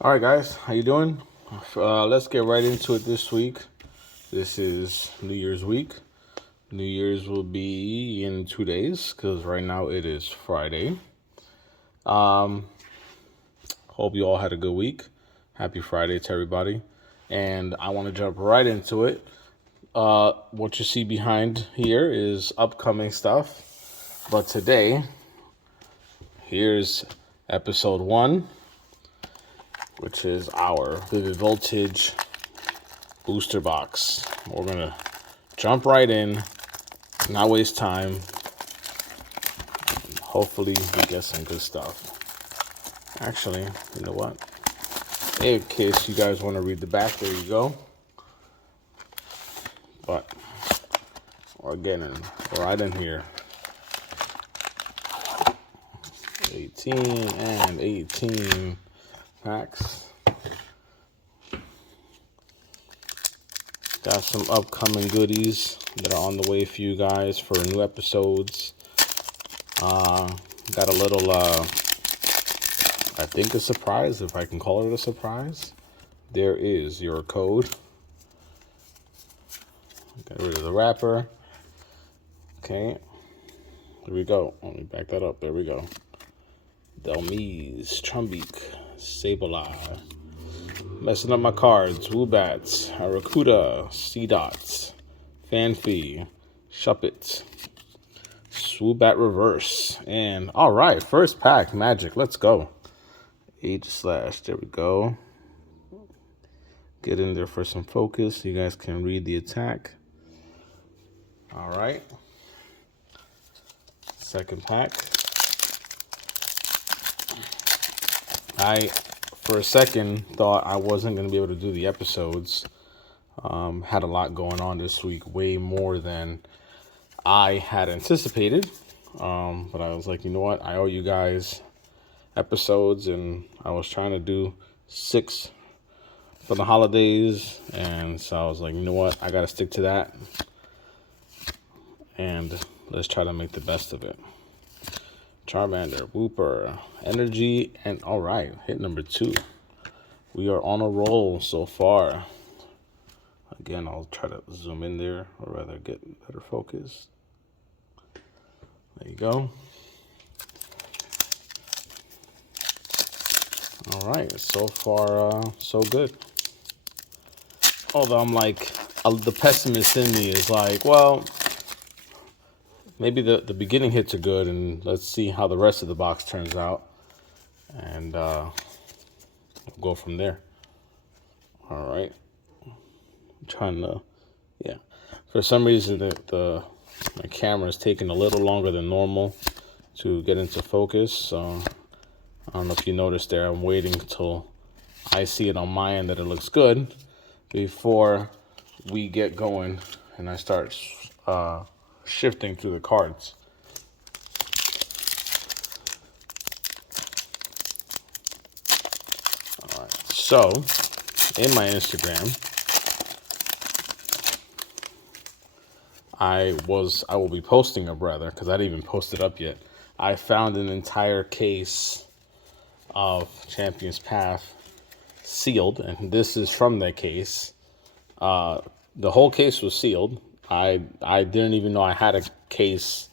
All right, guys, how you doing? Let's get right into it this week. This is New Year's week. New Year's will be in 2 days because right now it is Friday. Um, Hope you all had a good week. Happy Friday to everybody. And I want to jump right into it. What you see behind here is upcoming stuff. But today, here's episode one, which is our Vivid Voltage booster box. We're gonna jump right in, not waste time. Hopefully we get some good stuff. Actually, you know what? In case you guys want to read the back, there you go. But we're getting right in here. 18 and 18 packs. Got some upcoming goodies that are on the way for you guys for new episodes. Got a little, I think a surprise, if I can call it a surprise. There is your code. Get rid of the wrapper. Okay. There we go. Let me back that up. There we go. Delmise, Trumbeak, Sableye. Messing up my cards. Woobats, Aracuda, Seedots, Fanfy, Shuppet, Swoobat Reverse. And all right, first pack, Magic. Let's go. H/. There we go. Get in there for some focus. You guys can read the attack. All right. Second pack. I, for a second, thought I wasn't going to be able to do the episodes. Had a lot going on this week, way more than I had anticipated. But I was like, you know what? I owe you guys episodes, and I was trying to do 6 for the holidays. And so I was like, you know what? I got to stick to that. And let's try to make the best of it. Charmander, Wooper, Energy, and all right, hit number 2. We are on a roll so far. Again, I'll try to zoom in there, or rather get better focus. There you go. All right, so far, so good. Although I'm like, the pessimist in me is like, well, maybe the beginning hits are good, and let's see how the rest of the box turns out. And we'll go from there. All right. I'm trying to, yeah. For some reason, my camera is taking a little longer than normal to get into focus. So I don't know if you noticed there. I'm waiting until I see it on my end that it looks good before we get going and I start shifting through the cards. All right. So in my Instagram, I will be posting up rather, because I didn't even post it up yet. I found an entire case of Champions Path sealed, and this is from that case. The whole case was sealed. I didn't even know I had a case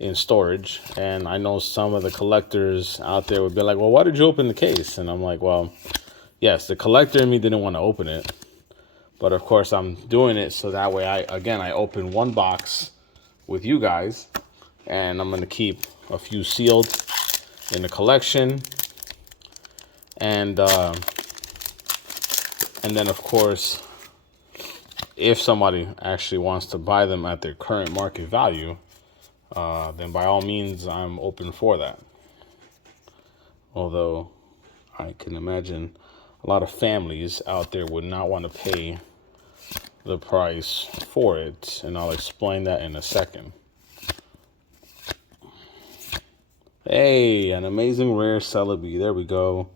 in storage, and I know some of the collectors out there would be like, well, why did you open the case? And I'm like, well, yes, the collector in me didn't want to open it, but of course I'm doing it so that way I open one box with you guys, and I'm going to keep a few sealed in the collection. And then, of course, if somebody actually wants to buy them at their current market value, then by all means, I'm open for that. Although I can imagine a lot of families out there would not want to pay the price for it, and I'll explain that in a second. Hey, an amazing rare Celebi. There we go.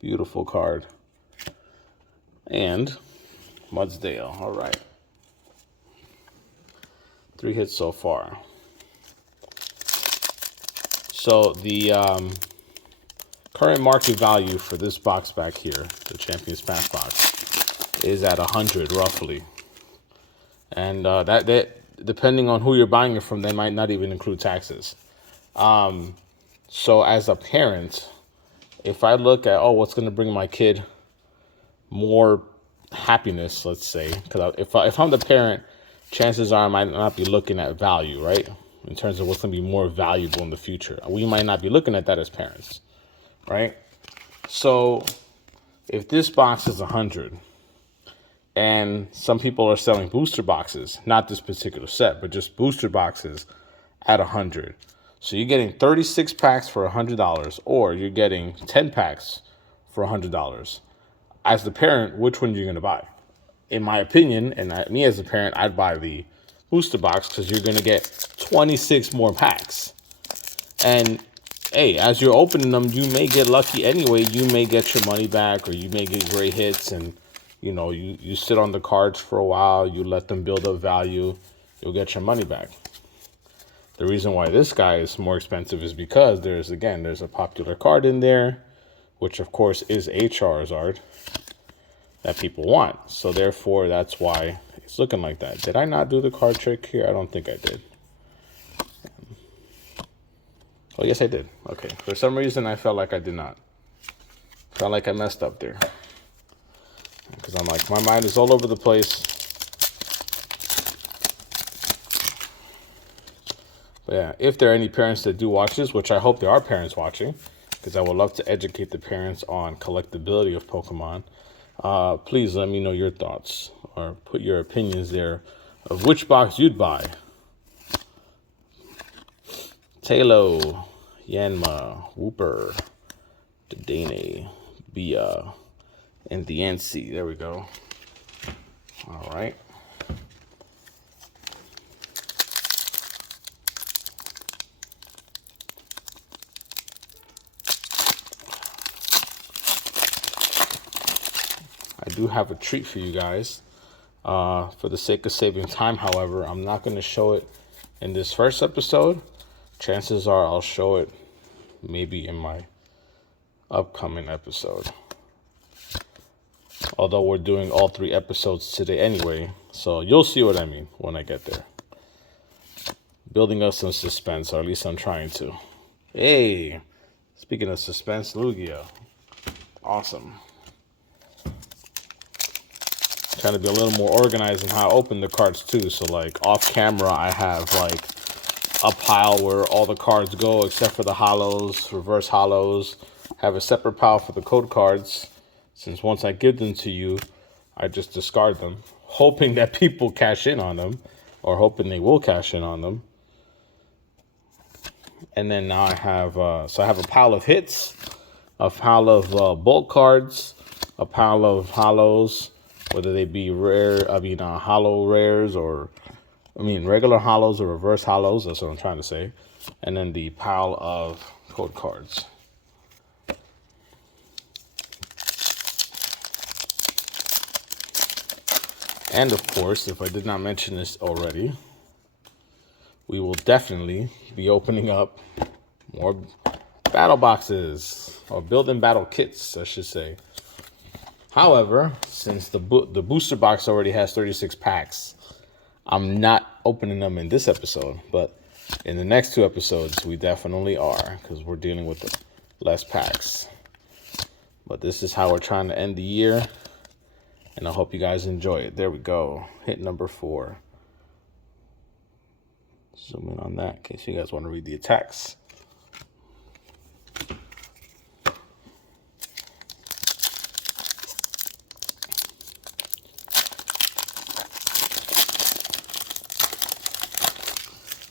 Beautiful card. And Mudsdale. All right. 3 hits so far. So the Current market value for this box back here, the Champions Pack box, is at 100 roughly. And that depending on who you're buying it from, they might not even include taxes. So as a parent, if I look at, what's going to bring my kid more happiness, let's say, because if I'm the parent, chances are I might not be looking at value, right? In terms of what's going to be more valuable in the future. We might not be looking at that as parents, right? So if this box is 100 and some people are selling booster boxes, not this particular set, but just booster boxes at 100. So you're getting 36 packs for $100, or you're getting 10 packs for $100. As the parent, which one are you going to buy? In my opinion, and me as a parent, I'd buy the booster box because you're going to get 26 more packs. And hey, as you're opening them, you may get lucky anyway. You may get your money back, or you may get great hits, and you sit on the cards for a while, you let them build up value, you'll get your money back. The reason why this guy is more expensive is because there's a popular card in there, which of course is a Charizard that people want. So therefore, that's why it's looking like that. Did I not do the card trick here? I don't think I did. Oh, yes, I did. Okay. For some reason, I felt like I did not. Felt like I messed up there. Because I'm like, my mind is all over the place. But yeah, if there are any parents that do watch this, which I hope there are parents watching, because I would love to educate the parents on collectability of Pokemon, please let me know your thoughts or put your opinions there of which box you'd buy. Talo, Yanma, Wooper, Dedenne, Bia, and the NC. There we go. All right. I do have a treat for you guys. For the sake of saving time, however, I'm not going to show it in this first episode. Chances are I'll show it maybe in my upcoming episode. Although we're doing all 3 episodes today anyway, so you'll see what I mean when I get there. Building up some suspense, or at least I'm trying to. Hey, speaking of suspense, Lugia. Awesome. Trying to be a little more organized in how I open the cards too. So like off camera, I have like a pile where all the cards go except for the hollows, reverse hollows. Have a separate pile for the code cards, since once I give them to you, I just discard them, hoping that people cash in on them, or hoping they will cash in on them. And then now I have, so I have a pile of hits, a pile of bulk cards, a pile of hollows, whether they be hollow rares, or, regular hollows or reverse hollows. That's what I'm trying to say. And then the pile of code cards. And of course, if I did not mention this already, we will definitely be opening up more battle boxes, or building battle kits, I should say. However, since the booster box already has 36 packs, I'm not opening them in this episode, but in the next 2 episodes, we definitely are, because we're dealing with the less packs. But this is how we're trying to end the year, and I hope you guys enjoy it. There we go. Hit number 4. Zoom in on that in case you guys want to read the attacks.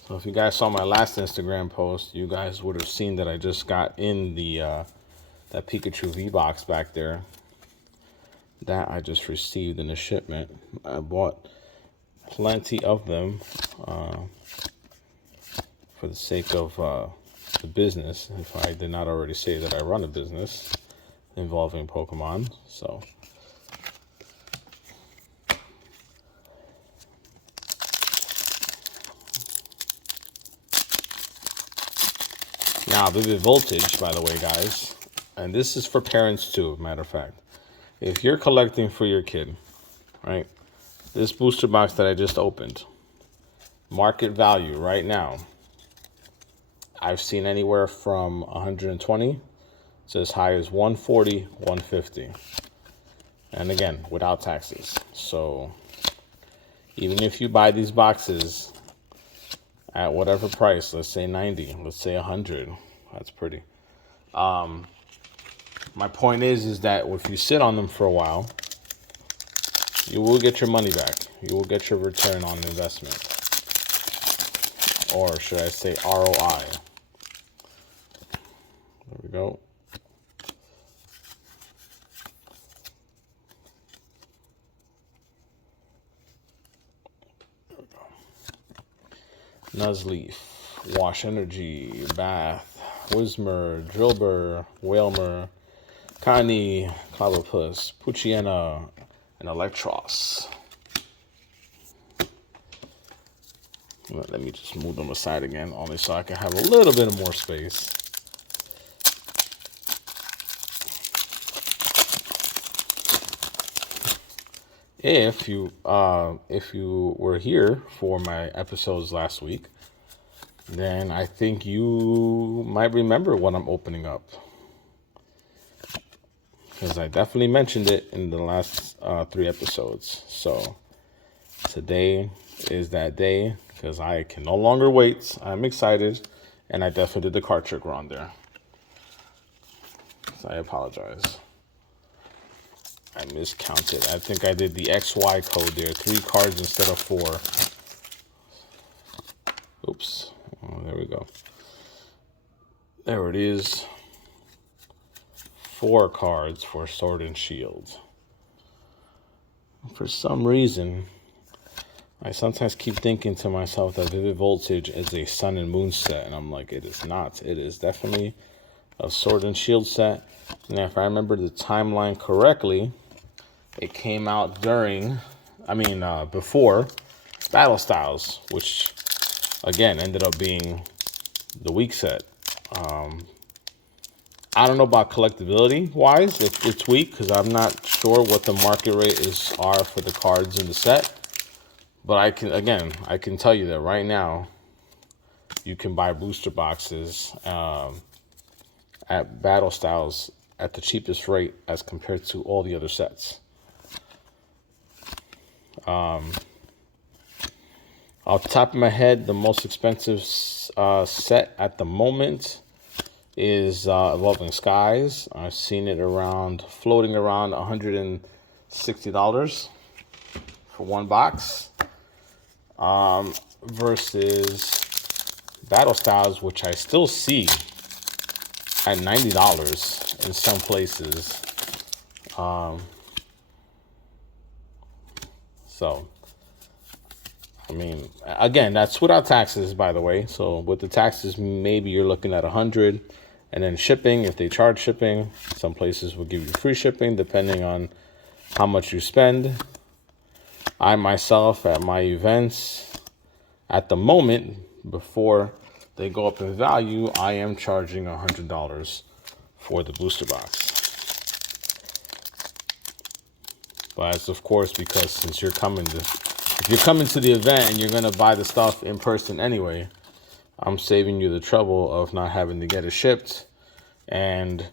So if you guys saw my last Instagram post, you guys would have seen that I just got in the that Pikachu V-Box back there. That I just received in a shipment. I bought plenty of them for the sake of the business, if I did not already say that I run a business involving Pokemon. So now Vivid Voltage, by the way, guys, and this is for parents too, matter of fact. If you're collecting for your kid, right? This booster box that I just opened, market value right now, I've seen anywhere from 120 to as high as 140, 150. And again, without taxes. So even if you buy these boxes at whatever price, let's say 90, let's say 100, that's pretty. My point is that if you sit on them for a while, you will get your money back. You will get your return on investment. Or should I say ROI? There we go. Nuzleaf, Wash Energy, Bath, Wismer, Drillbur, Whalmer, Kani, Clobbopus, Puchiena, and Electros. Let me just move them aside again, only so I can have a little bit more space. If you were here for my episodes last week, then I think you might remember what I'm opening up, because I definitely mentioned it in the last 3 episodes. So today is that day, because I can no longer wait. I'm excited, and I definitely did the card trick on there. So I apologize. I miscounted. I think I did the XY code there. 3 cards instead of 4. Oops. Oh, there we go. There it is. 4 cards for Sword and Shield. For some reason, I sometimes keep thinking to myself that Vivid Voltage is a Sun and Moon set, and I'm like, it is not. It is definitely a Sword and Shield set. And if I remember the timeline correctly, it came out before Battle Styles, which again ended up being the weak set. I don't know about collectability wise if it's weak, because I'm not sure what the market rate are for the cards in the set. But I can tell you that right now you can buy booster boxes at Battle Styles at the cheapest rate as compared to all the other sets. Off the top of my head, the most expensive set at the moment is Evolving Skies. I've seen it floating around $160 for 1 box. Versus Battle Styles, which I still see at $90 in some places. So, I mean, again, that's without taxes, by the way. So with the taxes, maybe you're looking at $100, and then shipping. If they charge shipping, some places will give you free shipping depending on how much you spend. I myself, at my events, at the moment, before they go up in value, I am charging $100 for the booster box. But that's, of course, because since if you're coming to the event and you're going to buy the stuff in person anyway, I'm saving you the trouble of not having to get it shipped. And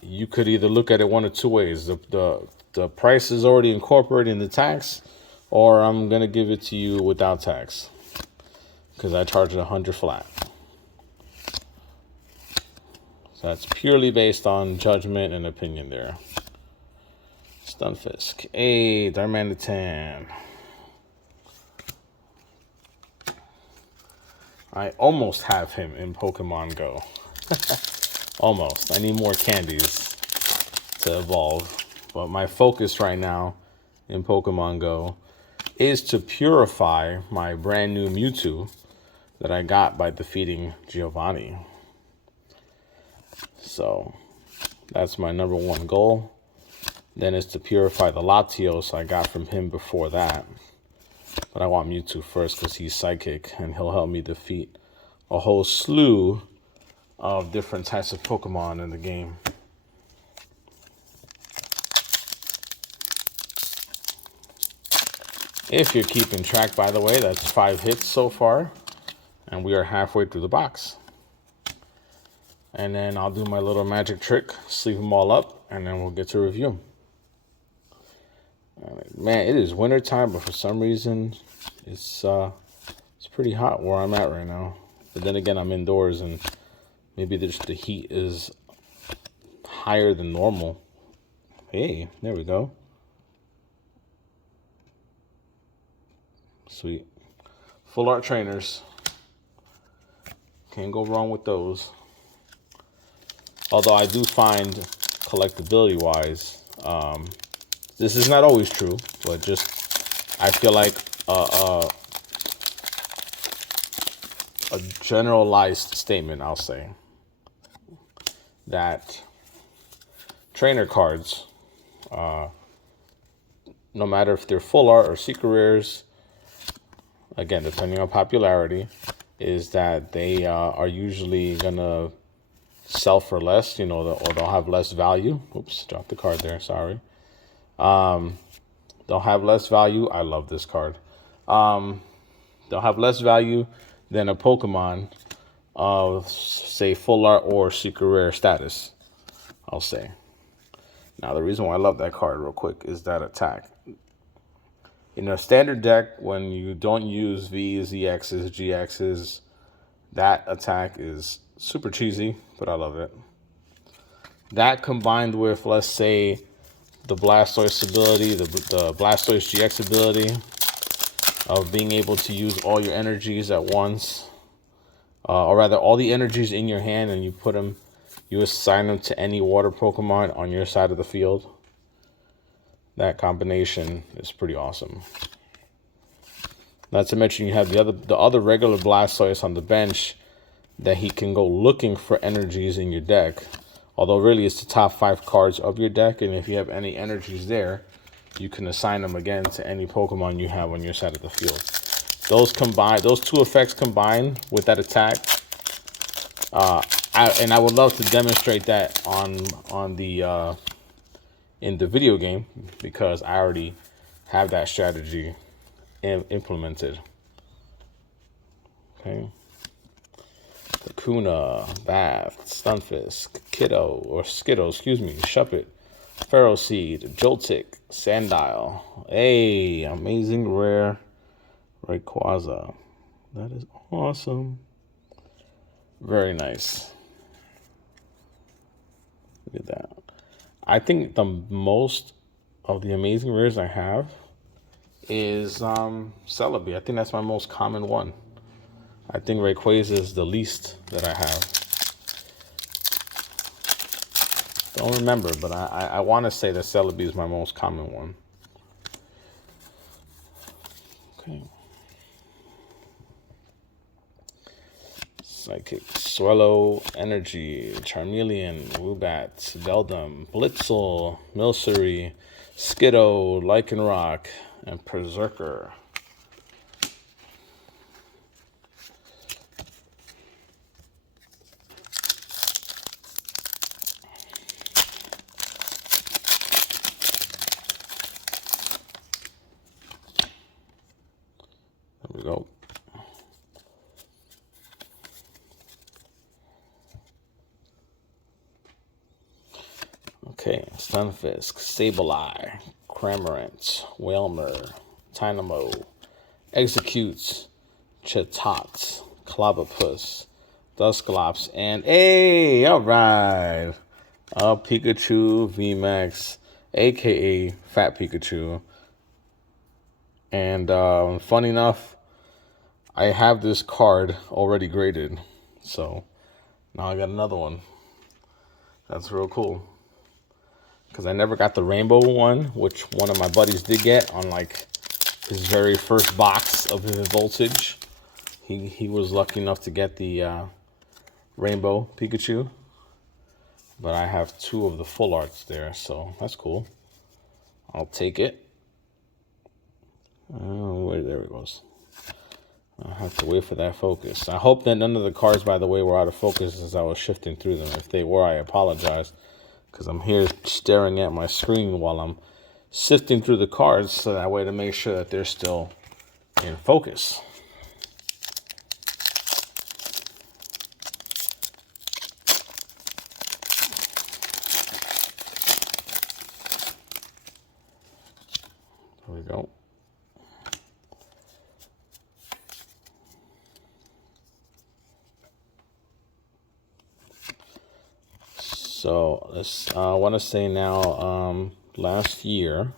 you could either look at it one of 2 ways. The price is already incorporated in the tax, or I'm going to give it to you without tax, because I charge $100 flat. So that's purely based on judgment and opinion there. Stunfisk. Hey, Darmanitan. I almost have him in Pokemon Go. Almost. I need more candies to evolve. But my focus right now in Pokemon Go is to purify my brand new Mewtwo that I got by defeating Giovanni. So that's my number 1 goal. Then is to purify the Latios I got from him before that. But I want Mewtwo first because he's psychic and he'll help me defeat a whole slew of different types of Pokemon in the game. If you're keeping track, by the way, that's 5 hits so far, and we are halfway through the box. And then I'll do my little magic trick, sleeve them all up, and then we'll get to review. Man, it is winter time, but for some reason, it's pretty hot where I'm at right now. But then again, I'm indoors, and maybe just the heat is higher than normal. Hey, there we go. Sweet. Full art trainers. Can't go wrong with those. Although I do find collectability-wise, this is not always true, but just I feel like a generalized statement, I'll say, that trainer cards, no matter if they're full art or secret rares, again, depending on popularity, is that they are usually gonna sell for less, you know, or they'll have less value. Oops, dropped the card there, sorry. They'll have less value. I love this card. They'll have less value than a Pokemon of, say, full art or secret rare status, I'll say. Now, the reason why I love that card real quick is that attack. In a standard deck, when you don't use Vs, EXs, GXs, that attack is super cheesy, but I love it. That combined with, let's say, the Blastoise ability, the Blastoise GX ability of being able to use all your energies at once, or rather all the energies in your hand, and you assign them to any water Pokemon on your side of the field. That combination is pretty awesome. Not to mention you have the other regular Blastoise on the bench that he can go looking for energies in your deck. Although really it's the top 5 cards of your deck, and if you have any energies there, you can assign them again to any Pokemon you have on your side of the field. Those two effects combined with that attack, I would love to demonstrate that on the in the video game, because I already have that strategy implemented. Okay. Kakuna, Bath, Stunfisk, Skiddo, Shuppet, Ferroseed, Joltik, Sandile. Hey, amazing rare Rayquaza. That is awesome. Very nice. Look at that. I think the most of the amazing rares I have is Celebi. I think that's my most common one. I think Rayquaza is the least that I have. Don't remember, but I want to say that Celebi is my most common one. Okay. Psychic, Swellow, Energy, Charmeleon, Woobat, Beldum, Blitzel, Milcery, Skiddo, Lycanroc, and Berserker. There we go. Okay, Stunfisk, Sableye, Cramorant, Wailmer, Tynamo, Executes, Chatot, Clobbopus, Dusclops, and hey, alright, Pikachu VMAX, aka Fat Pikachu. And funny enough, I have this card already graded, so now I got another one. That's real cool. Because I never got the rainbow one, which one of my buddies did get on like his very first box of his Voltage. He was lucky enough to get the rainbow Pikachu. But I have 2 of the full arts there, so that's cool. I'll take it. There it goes. I have to wait for that focus. I hope that none of the cards, by the way, were out of focus as I was shifting through them. If they were, I apologize, because I'm here staring at my screen while I'm sifting through the cards, so that way to make sure that they're still in focus. There we go. So I want to say now, last year,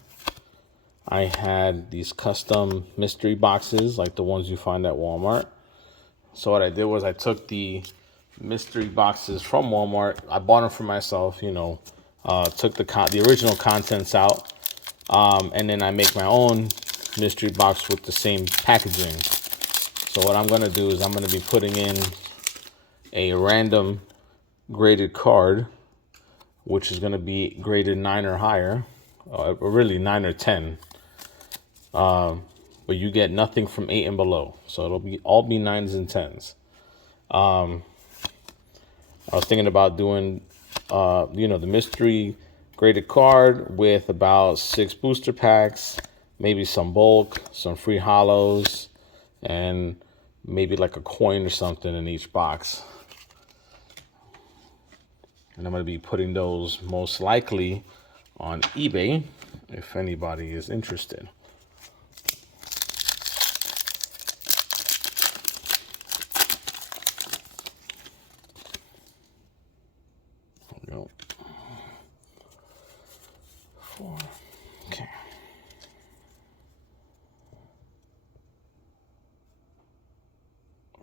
I had these custom mystery boxes like the ones you find at Walmart. So what I did was I took the mystery boxes from Walmart. I bought them for myself, took the original contents out, and then I make my own mystery box with the same packaging. So what I'm going to do is I'm going to be putting in a random graded card, which is going to be graded 9 or higher, or really 9 or 10. But you get nothing from 8 and below. So it'll be all be 9s and 10s. I was thinking about doing, the mystery graded card with about 6 booster packs, maybe some bulk, some free hollows, and maybe like a coin or something in each box. And I'm going to be putting those most likely on eBay if anybody is interested. There we go. 4. Okay.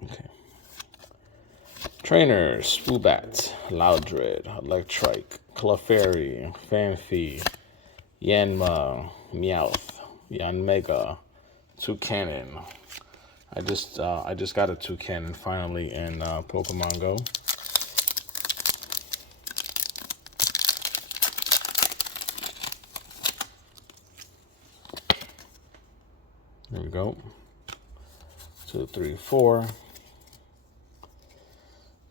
Okay. Trainers, Woobat, Loudred, Electrike, Clefairy, Fanfy, Yanma, Meowth, Yanmega, Toucannon. I just got a Toucannon finally in Pokemon Go. There we go. 2, 3, 4.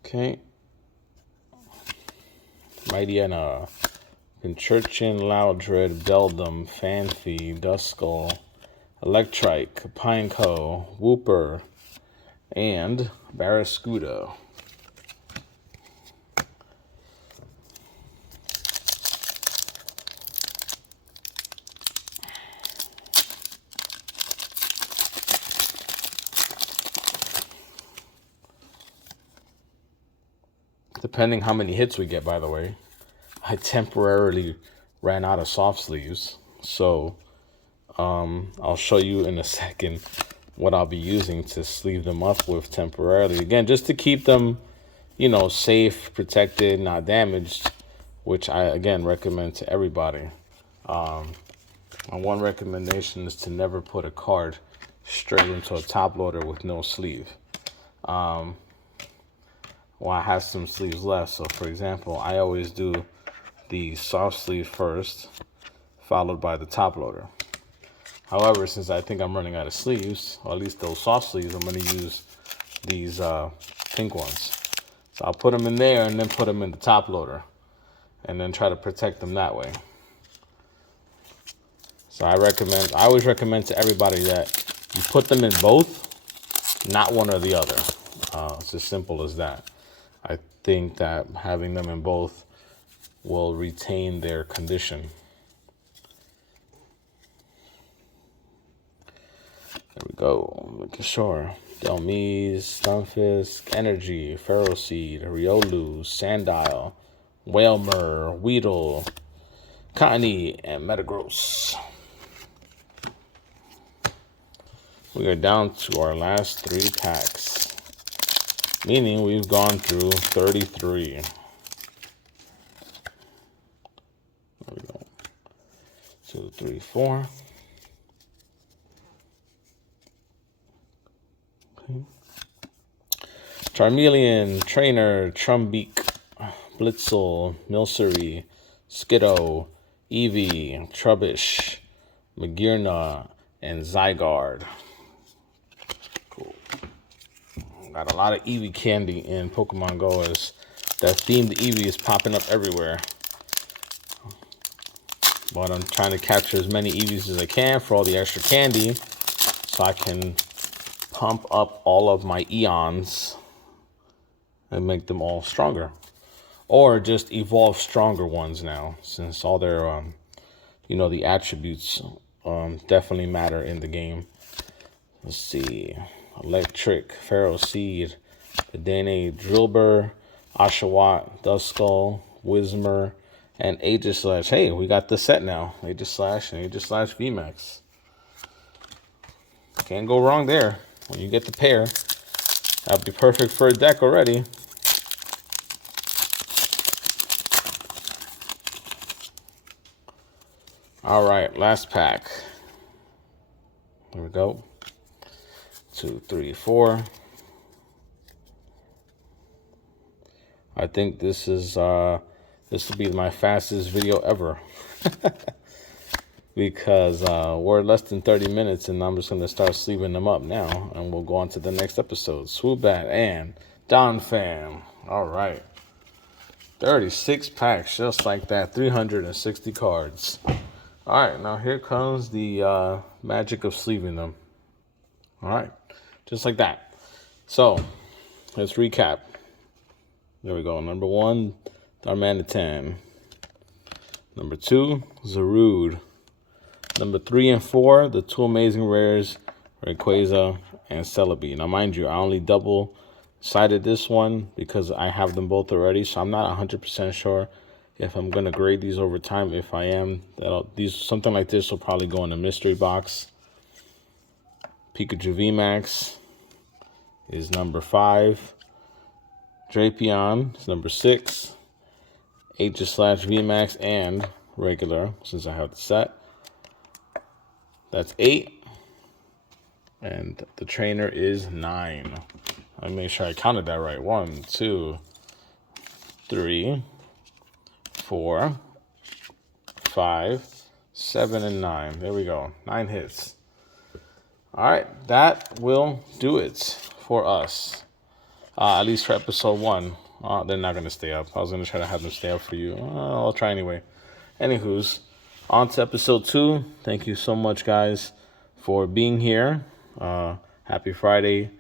Okay. Mightyena, Pincurchin, Loudred, Beldum, Fanfy, Duskull, Electrike, Pineco, Wooper, and Barraskewda. Depending how many hits we get, by the way, I temporarily ran out of soft sleeves. So I'll show you in a second what I'll be using to sleeve them up with temporarily. Again, just to keep them, safe, protected, not damaged, which I, again, recommend to everybody. My one recommendation is to never put a card straight into a top loader with no sleeve. Well, I have some sleeves left. So, for example, I always do the soft sleeve first, followed by the top loader. However, since I think I'm running out of sleeves, or at least those soft sleeves, I'm going to use these pink ones. So I'll put them in there and then put them in the top loader, and then try to protect them that way. So I always recommend to everybody that you put them in both, not one or the other. It's as simple as that. I think that having them in both will retain their condition. There we go. Making sure. Delmise, Stunfisk, Energy, Ferroseed, Riolu, Sandile, Wailmer, Weedle, Cottony, and Metagross. We are down to our last 3 packs, meaning we've gone through 33. There we go. 2, 3, 4. Okay. Charmeleon, Trainer, Trumbeak, Blitzel, Milcery, Skiddo, Eevee, Trubbish, Magearna, and Zygarde. Cool. Got a lot of Eevee candy in Pokemon Go as that themed Eevee is popping up everywhere. But I'm trying to capture as many Eevees as I can for all the extra candy so I can pump up all of my Eons and make them all stronger. Or just evolve stronger ones now, since all their, the attributes definitely matter in the game. Let's see. Electric, Pharaoh Seed, Pedane, Drillbur, Oshawott, Duskull, Whismur, and Aegislash. Hey, we got the set now. Aegislash and Aegislash VMAX. Can't go wrong there. When you get the pair, that'd be perfect for a deck already. All right, last pack. Here we go. 2, 3, 4. I think this will be my fastest video ever. Because we're less than 30 minutes and I'm just going to start sleeving them up now. And we'll go on to the next episode. Swoobat and Donphan. All right. 36 packs, just like that. 360 cards. All right, now here comes the magic of sleeving them. All right, just like that. So, let's recap. There we go. Number 1, Darmanitan. Number 2, Zarude. Number 3 and 4, the 2 amazing rares, Rayquaza and Celebi. Now, mind you, I only double-sided this one because I have them both already, so I'm not 100% sure if I'm going to grade these over time. If I am, something like this will probably go in a mystery box. Pikachu VMAX is number 5. Drapion is number 6. Aegislash VMAX and regular, since I have the set. That's 8. And the trainer is 9. Let me make sure I counted that right. 1, 2, 3, 4, 5, 7, and 9. There we go. 9 hits. All right, that will do it for us. At least for episode 1. They're not going to stay up. I was going to try to have them stay up for you. I'll try anyway. Anywho's, on to episode 2. Thank you so much, guys, for being here. Happy Friday.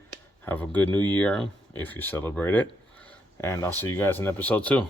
Have a good new year if you celebrate it. And I'll see you guys in episode 2.